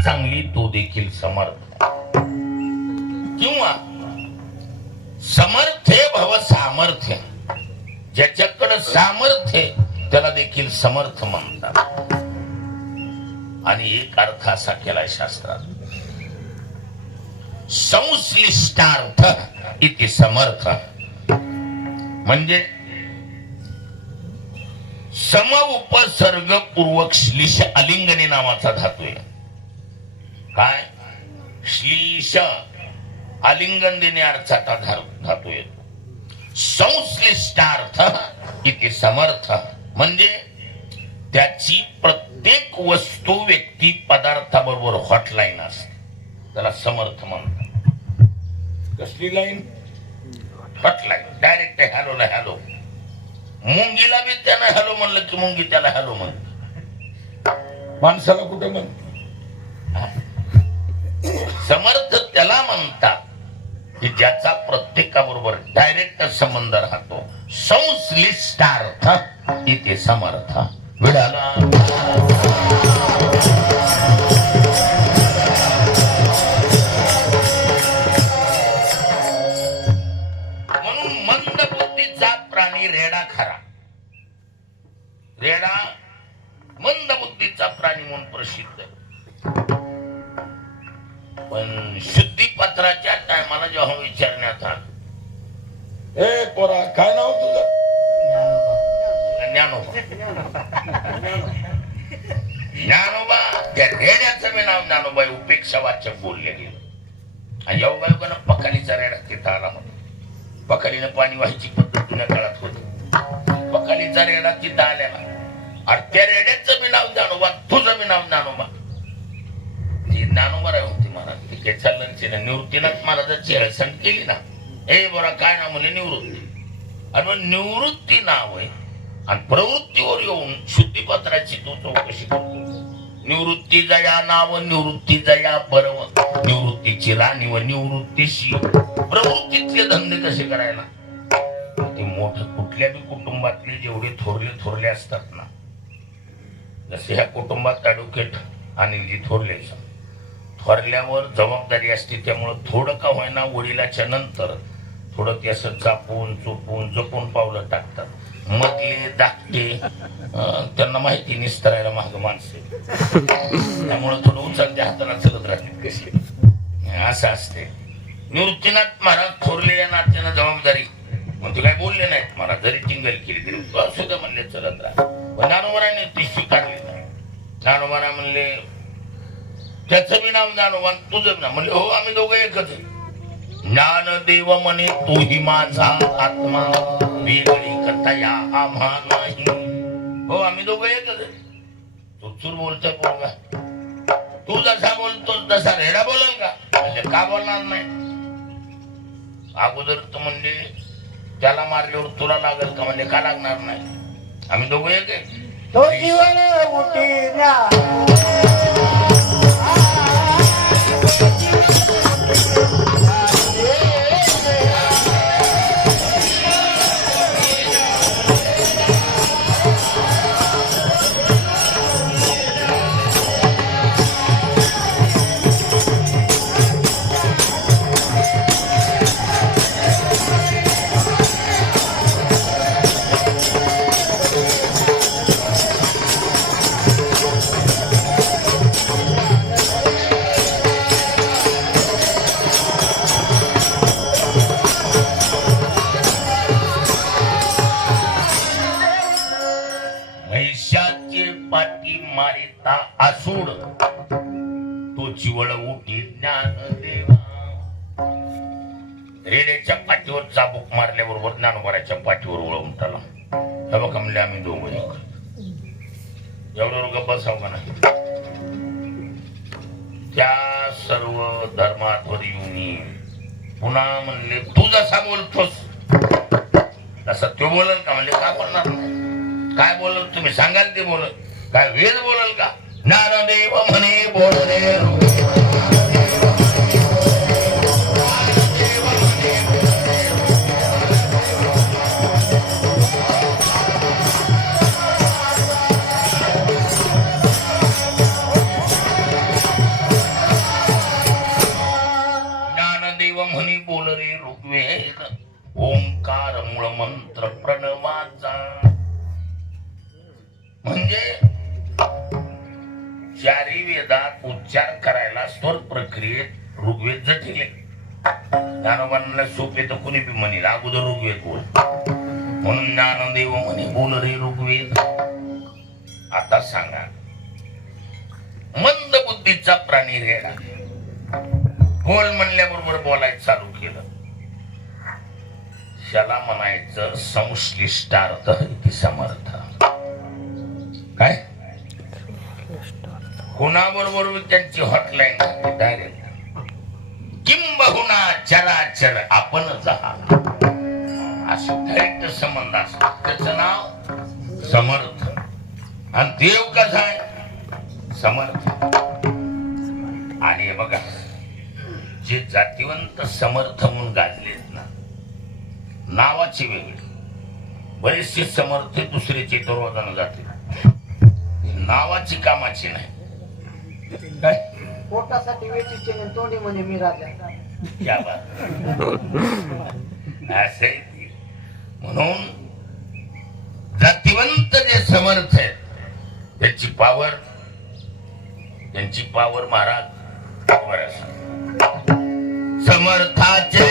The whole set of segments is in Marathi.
चांगली तो देखील समर्थ किंवा समर्थे भव सामर्थ्य. ज्याच्याकडे सामर्थ्य त्याला देखील समर्थ म्हणतात. आणि एक अर्थ असा केलाय शास्त्रात. संश्लिष्टार्थ इति समर्थ. म्हणजे सम उपसर्ग पूर्वक श्लिष अलिंगने नावाचा धातू आहे. काय? श्लीष आलिंगन देणे अर्थाचा धातू येतो. संश्लिष्टार्थ इथे समर्थ. म्हणजे त्याची प्रत्येक वस्तू व्यक्ती पदार्थाबरोबर हॉटलाईन असते. त्याला समर्थ म्हणतात. कसली लाईन हॉटलाईन डायरेक्ट हॅलोला हॅलो मुंगीला बी त्यानं हॅलो म्हणलं की मुंगी त्याला हॅलो म्हण माणसाला कुठं म्हण समर्थ त्याला म्हणतात की ज्याचा प्रत्येकाबरोबर डायरेक्ट संबंध राहतो. संश्लिष्टार्थ इथे समर्थ. विडाला. जेव्हा विचारण्यात आलं. ए पोरा काय नाव तुझं? ज्ञानोबा. ज्ञानोबा त्या रेड्याचं मी नाव ज्ञानोबाई उपेक्षा वाचक बोलले गेले आणि जेव्हा बाई पकालीचा रेडा तिथं आला म्हणून. पकालीनं पाणी व्हायची पद्धत जुन्या काळात होती. पकालीचा रेडा तिथं आलेला आणि त्या रेड्याचं मी नाव ज्ञानोबा तुझं मी नाव ज्ञानोबा. ज्ञानोबा राहू काय चाललं नाही निवृत्तीनंच मला जर हेळसण केली ना ए बरा काय ना म्हणजे निवृत्ती. आणि मग निवृत्ती नाव आहे. आणि प्रवृत्तीवर येऊन शुद्धीपत्राची तो चौकशी करतो निवृत्ती जया नाव निवृत्ती जया बरव निवृत्तीची राणी व निवृत्तीशी. प्रवृत्तीतले धंदे कसे करायला? ते मोठ कुठल्या बी कुटुंबातले जेवढे थोरले थोरले असतात ना जसे ह्या कुटुंबात ऍडव्होकेट अनिलजी थोरले भरल्यावर जबाबदारी असते त्यामुळं थोडं का होईना वडिलाच्या नंतर थोडं ते असं चापून चुपून जपून पावलं टाकतात. मधले धाकटे त्यांना माहिती निस्तरायला महाग माणसे त्यामुळं थोडं उचलत्या हाताला चलत राहते कसे असं असते निवृत्तीनाथ महाराज थोरले या नात्यानं जबाबदारी. मग काय बोलले नाहीत मला जरी टिंगल केली तरी तू असू म्हणले चलत राहा. पण ज्ञानोबराने ती स्वीकारली नाही. ज्ञानोबरा म्हणले त्याचं बी नाव ज्ञानोबा तुझं बी नाव. म्हणले हो आम्ही दोघं एकच आहे. ज्ञानदेव म्हणे तूही माझा आत्मा. वेगळी करता या आम्हा नाही हो आम्ही दोघं एकच आहे. तू चूर बोलतोय पोरगा. तू जसा बोलतो तसा रेडा बोलन का? म्हणजे का बोलणार नाही? अगोदर तर म्हणजे त्याला मारल्यावर तुला लागल का? म्हणजे का लागणार नाही? आम्ही दोघं एक आहे. तो जीवन उठी मारल्याबरोबर पाठीवर वळवून टाला हे बघा आम्ही दोघं एक एवढं गप्पा बसाव नाही त्या सर्व धर्मात्वर येऊन पुन्हा म्हणले तू जसा बोलतोस तसा तो बोलल का म्हणले का बोलणार काय बोलल तुम्ही सांगाल ते बोलल काय वेद बोलल का नारदेव म्हणे बोलणे बुद्धीचा प्राणी रेडा बोल म्हणल्याबरोबर बोलायचं चालू केलं. त्याला म्हणायचं संश्लिष्टार्थ इति समर्थ. काय? कुणाबरोबर त्यांची हॉटलाईन डायरेक्ट किंबहुना चराचर आपणच आहात असं डायरेक्ट संबंध असतो. त्याचं नाव समर्थ. आणि देव कसा आहे? समर्थ. आणि हे बघा जे जातीवंत समर्थ म्हणून गाजलेत ना नावाची वेगळी. बरेचसे समर्थ दुसऱ्याचे दरवाजानं जाते. नावाची कामाची नाही. काय? पोटासाठी वेचीचे आणि तोंडी म्हणे मी क्या बात असं. म्हणून जातीवंत जे समर्थ आहेत त्यांची पावर त्यांची पावर महाराज समर्थाचे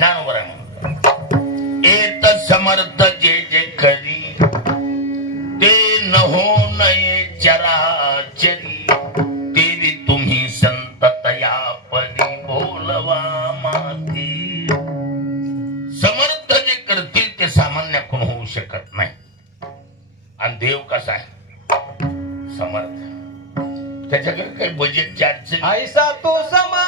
ज्ञानोबर आहे. म्हणून येत समर्थ जे जे खरी ते न हो नये चराचरी. तेरी तुम्ही संत तया परी बोलवा माती. समर्थ जे करतील ते सामान्य कोण होऊ शकत नाही. आणि देव कसा आहे? समर्थ. त्याच्याकडे काही बजेटची अडचण ऐसा तो समर्थ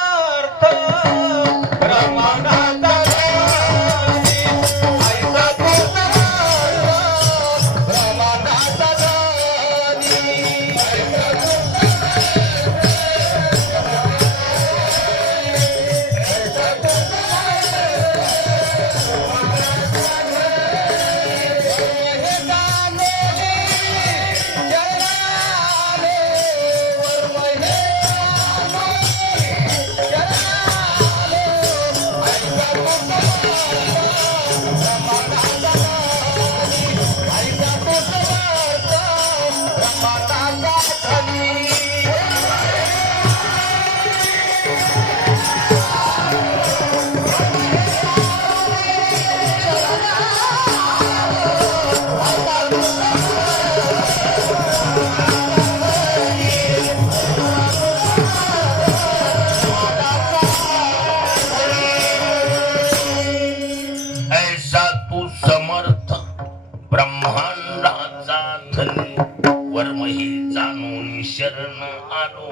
शरण आलो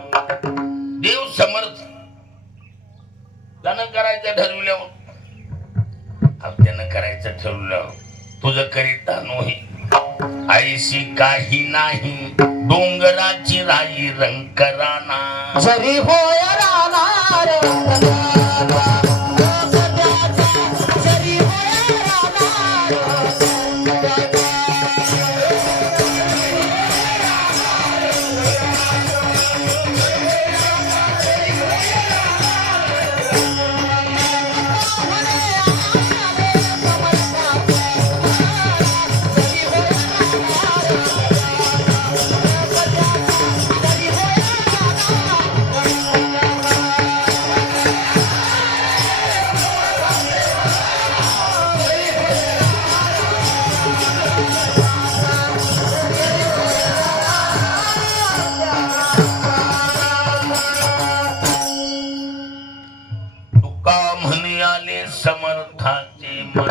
देव समर्थ. त्यानं करायचं ठरवलं त्यानं करायचं ठरवलं तुझं करीता नोही ऐशी काही नाही. डोंगराची राई रंग रंकराना जरी होय राहणार आले समर्थाचे मन.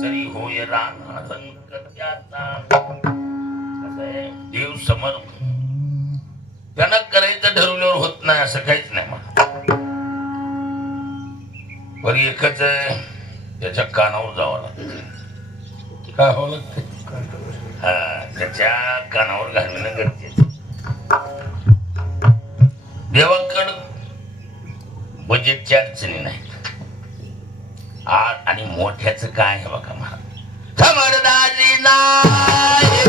जरी होय राधन देव समर्थ. त्यांना करायचं ठरवल्यावर होत नाही असं काहीच नाही पण एकच आहे त्याच्या कानावर जावं लागत. काय हो हा त्याच्या कानावर घालणं गरजेचं देवाकडं म्हणजे बजेटच्या अडचणी नाहीत आज आणि मोठ्याचं काय आहे बघा मला समरदाजी नाही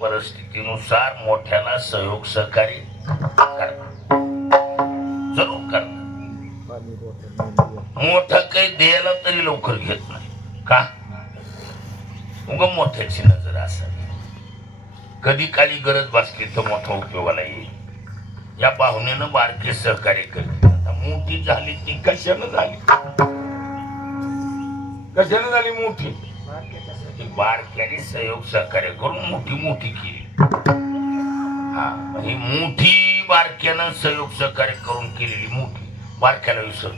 परिस्थितीनुसार मोठ्याला सहयोग सहकार्य जरूर करतात. मोठ काही द्यायला तरी लवकर घेत नाही. का? उग मोठ्याची नजर असावी. कधी काली गरज भासली तर मोठा उपयोगाला येईल. या पाहुण्यानं बारके सहकार्य करते आता मोठी झाली ती कशानं झाली? कशानं झाली मोठी? ती बारक्याने सहयोग सहकार्य करून मोठी मोठी केली. हा ही मोठी बारक्यानं सहयोग सहकार्य करून केलेली मोठी बारक्याला विसर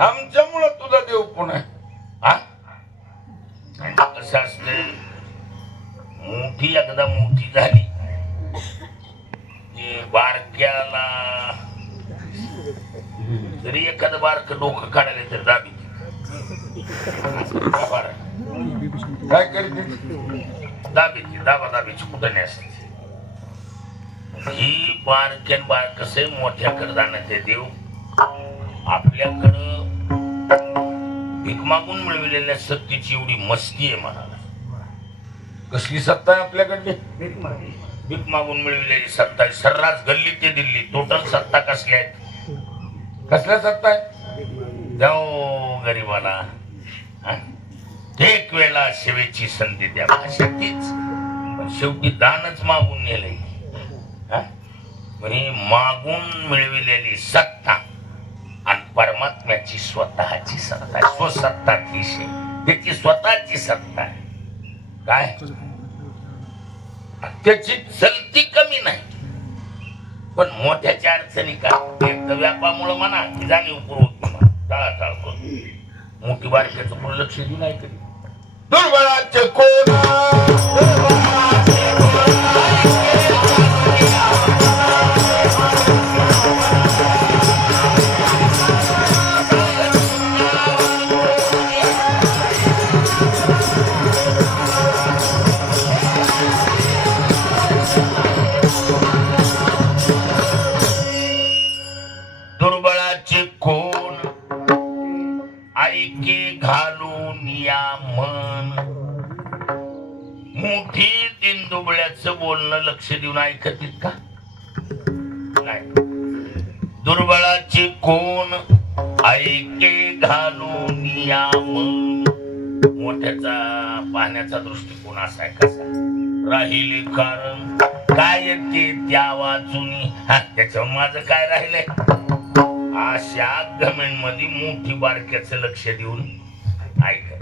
आमच्यामुळं तुझा देव कोण आहे हा असते मोठी एकदा मोठी झाली. बारक्याला जरी एखादं बारक डोकं काढायला तर दाबी काय करते? दाबीची दाबा दाबीची कुठं असते? ही बारक्यान बार कसे मोठ्याकडे जाण्याचे देव आपल्याकडं भीक मागून मिळविलेल्या सत्तेची एवढी मस्ती आहे मनाला. कसली सत्ता आहे आपल्याकडे भीक मागून मिळविलेली सत्ता आहे. सर्रास गल्ली ते दिल्ली. टोटल सत्ता कसल्या आहेत? कसल्या सत्ता आहे जाओ गरीबाला? एक वेळा सेवेची संधी द्या. पण शेवटी दानच मागून नेलंय. हा? म्हणजे मागून मिळविलेली सत्ता. परमात्म्याची स्वतःची सत्ता आहे. स्वसत्ता तीशी त्याची स्वतःची सत्ता आहे. काय? त्याची चलती कमी नाही. पण मोठ्याच्या अडचणी काय? एक व्यापामुळे म्हणा की जाणीवपूर्वक म्हणा. टाळाटाळ करून. मोठी बारक्याचं पण लक्ष देऊ नाही कधी? दुर्बळाचे कोण लक्ष देऊन ऐकतील का? नाही. दुर्बळाचे कोण ऐके घालून या मोठ्याचा पाहण्याचा दृष्टिकोन असा आहे कसा. राहिले कारण काय येते त्या वाचून त्याच्यावर माझं काय राहिलंय? अशा गमेंटमध्ये मोठी बारक्याचं लक्ष देऊन ऐक.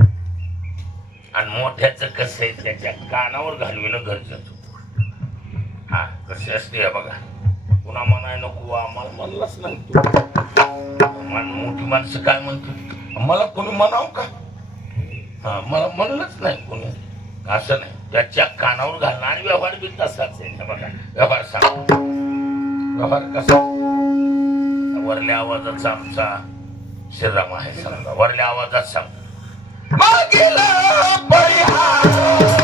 आणि मोठ्याचं कसं आहे त्याच्या कानावर घालविणं गरजेचं. हा कशी असते या बघा. पुन्हा म्हणाय नको आम्हाला म्हणलंच नाही तू. मोठी माणसं काय म्हणतो मला कोणी म्हणाव का? हा मला म्हणलंच नाही कोणी. असं नाही. त्याच्या कानावर घालणं आणि व्यवहार बी तसाच आहे. बघा. व्यवहार सांग. व्यवहार कसा? वरल्या आवाजाचा आमचा श्रीराम आहे समजा. वरल्या आवाजात सांग. मागेला परिहार